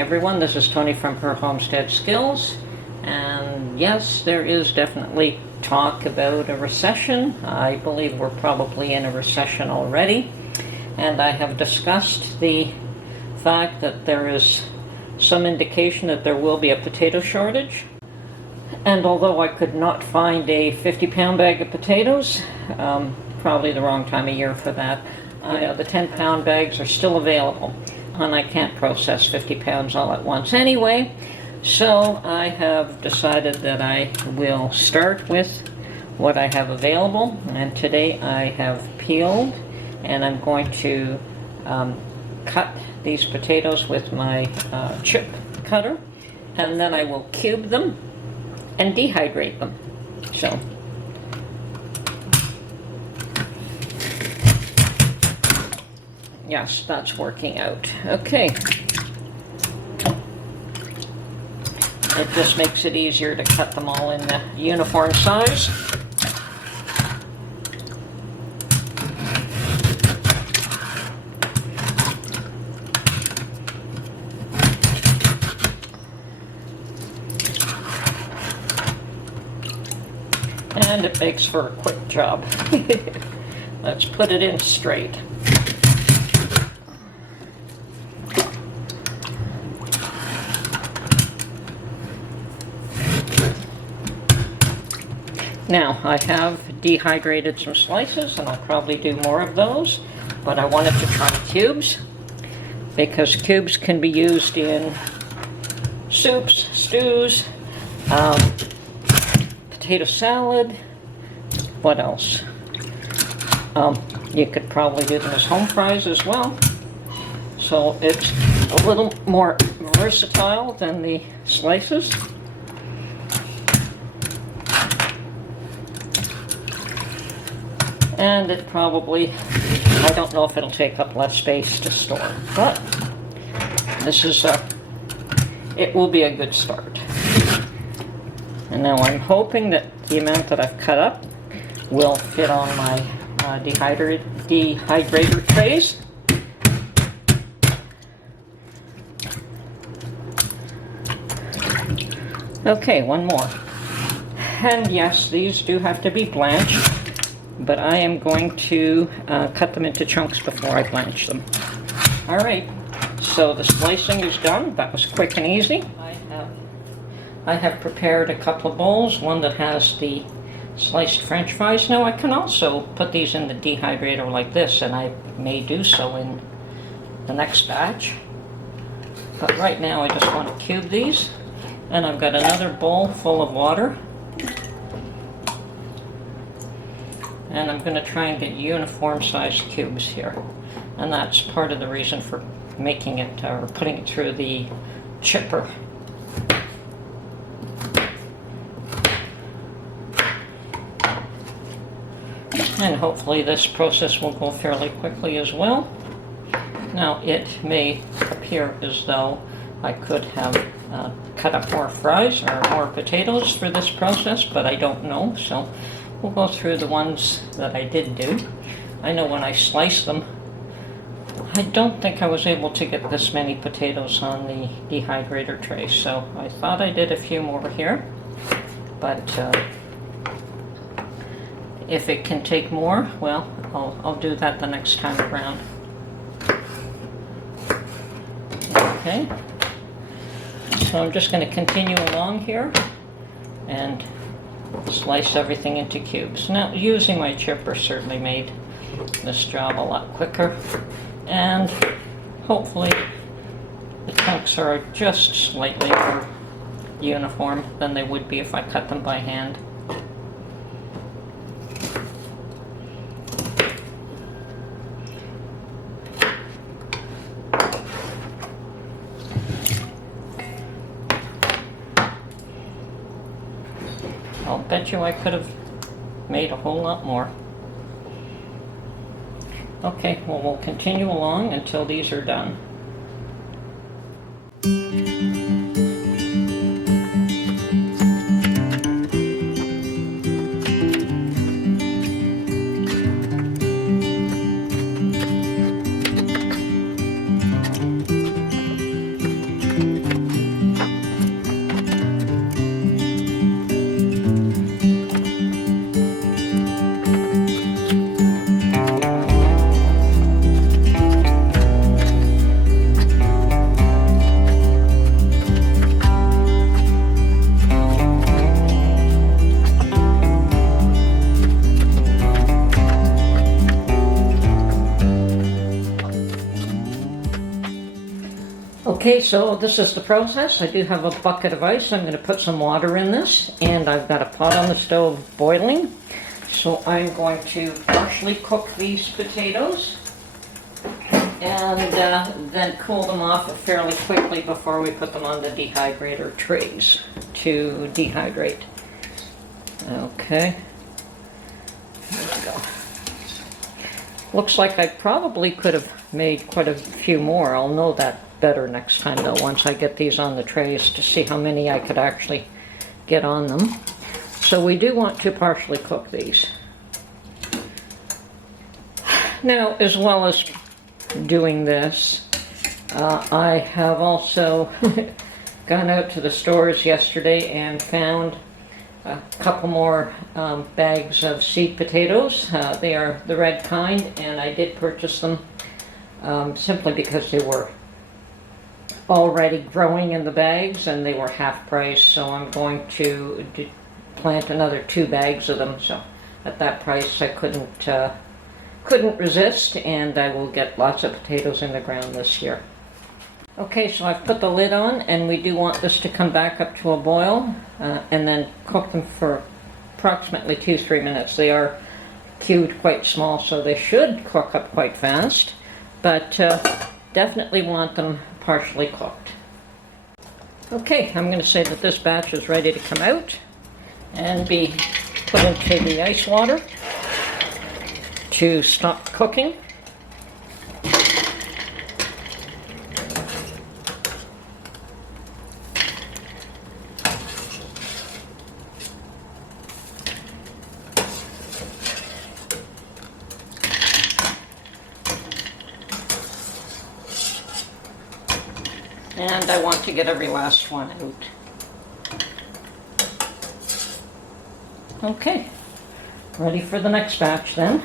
everyone. This is Tony from Her Homestead Skills, and yes, there is definitely talk about a recession. I believe we're probably in a recession already, and I have discussed the fact that there is some indication that there will be a potato shortage. And although I could not find a 50-pound bag of potatoes, probably the wrong time of year for that, the 10-pound bags are still available. And I can't process 50 pounds all at once anyway, so I have decided that I will start with what I have available. And today I have peeled, and I'm going to cut these potatoes with my chip cutter, and then I will cube them and dehydrate them. So yes, that's working out. Okay. It just makes it easier to cut them all in the uniform size. And it makes for a quick job. Let's put it in straight. Now, I have dehydrated some slices, and I'll probably do more of those, but I wanted to try cubes, because cubes can be used in soups, stews, potato salad. What else? You could probably do them as home fries as well. So it's a little more versatile than the slices. And it probably, I don't know if it'll take up less space to store, but this is it will be a good start. And now I'm hoping that the amount that I've cut up will fit on my dehydrator trays. Okay, one more. And yes, these do have to be blanched, but I am going to cut them into chunks before I blanch them. All right, so the slicing is done. That was quick and easy. I have prepared a couple of bowls, one that has the sliced French fries. Now I can also put these in the dehydrator like this, and I may do so in the next batch. But right now I just want to cube these, and I've got another bowl full of water. And I'm going to try and get uniform sized cubes here. And that's part of the reason for making it, or putting it through the chipper. And hopefully this process will go fairly quickly as well. Now it may appear as though I could have cut up more fries or more potatoes for this process, but I don't know, so we'll go through the ones that I did do. I know when I sliced them, I don't think I was able to get this many potatoes on the dehydrator tray, so I thought I did a few more here, but if it can take more, well, I'll do that the next time around. Okay, so I'm just going to continue along here and slice everything into cubes. Now, using my chipper certainly made this job a lot quicker, and hopefully the chunks are just slightly more uniform than they would be if I cut them by hand. I'll bet you I could have made a whole lot more. Okay, well, we'll continue along until these are done. Okay, so this is the process. I do have a bucket of ice. I'm going to put some water in this, and I've got a pot on the stove boiling. So I'm going to partially cook these potatoes and then cool them off fairly quickly before we put them on the dehydrator trays to dehydrate. Okay, there we go. Looks like I probably could have made quite a few more. I'll know that better next time though, once I get these on the trays to see how many I could actually get on them. So we do want to partially cook these. Now, as well as doing this, I have also gone out to the stores yesterday and found a couple more bags of seed potatoes. They are the red kind, and I did purchase them simply because they were already growing in the bags and they were half price, so I'm going to plant another 2 bags of them. So at that price I couldn't resist, and I will get lots of potatoes in the ground this year. Okay, so I've put the lid on, and we do want this to come back up to a boil and then cook them for approximately 2-3 minutes. They are cubed quite small, so they should cook up quite fast, but definitely want them partially cooked. Okay, I'm going to say that this batch is ready to come out and be put into the ice water to stop cooking. And I want to get every last one out. Okay, ready for the next batch then.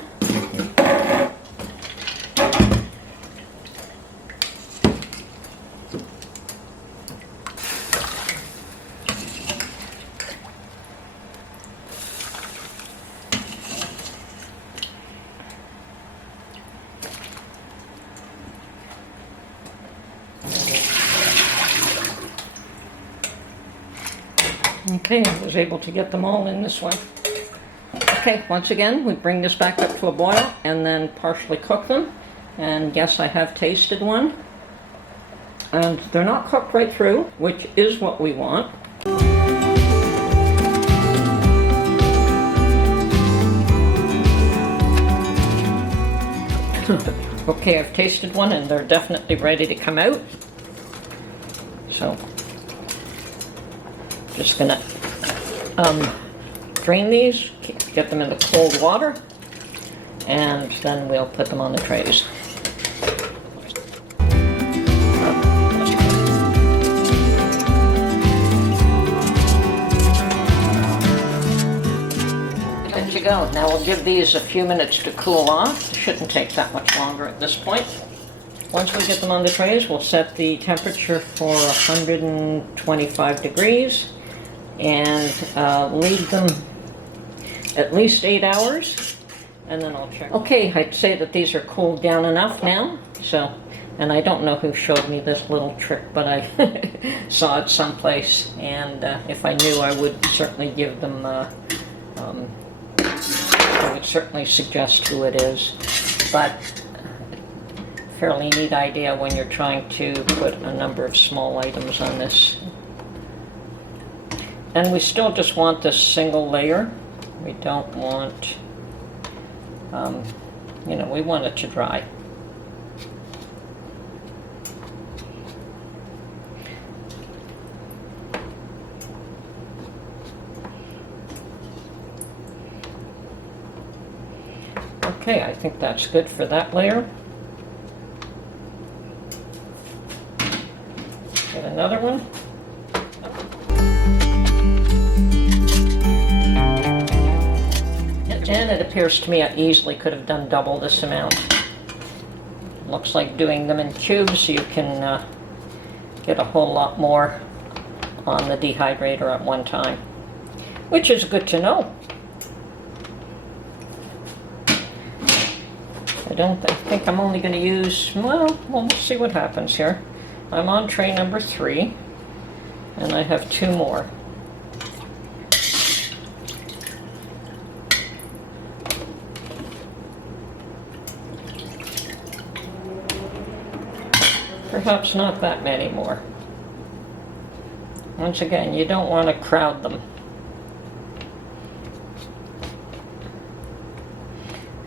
Okay, I was able to get them all in this way. Okay, once again, we bring this back up to a boil and then partially cook them. And yes, I have tasted one. And they're not cooked right through, which is what we want. Okay, I've tasted one and they're definitely ready to come out. So, just gonna drain these, get them into cold water, and then we'll put them on the trays. There you go. Now we'll give these a few minutes to cool off. It shouldn't take that much longer at this point. Once we get them on the trays, we'll set the temperature for 125 degrees and leave them at least 8 hours, and then I'll check. Okay, I'd say that these are cooled down enough now. So, and I don't know who showed me this little trick, but I saw it someplace, and if I knew, I would certainly give them, I would certainly suggest who it is, but fairly neat idea when you're trying to put a number of small items on this. And we still just want this single layer. We don't want, we want it to dry. Okay, I think that's good for that layer. Get another one. And it appears to me I easily could have done double this amount. Looks like doing them in cubes, you can get a whole lot more on the dehydrator at one time, which is good to know. I think I'm only going to use, well, we'll see what happens here. I'm on tray number 3, and I have 2 more. Perhaps not that many more. Once again, you don't want to crowd them.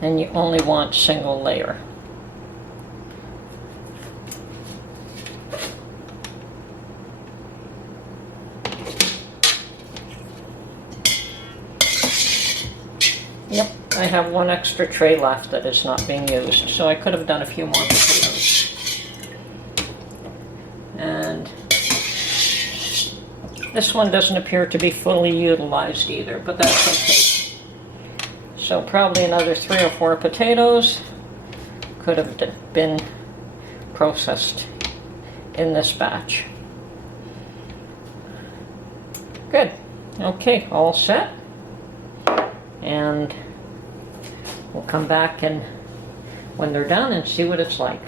And you only want single layer. Yep, I have 1 extra tray left that is not being used, so I could have done a few more potatoes. And this one doesn't appear to be fully utilized either, but that's okay. So probably another 3 or 4 potatoes could have been processed in this batch. Good. Okay, all set. And we'll come back and when they're done and see what it's like.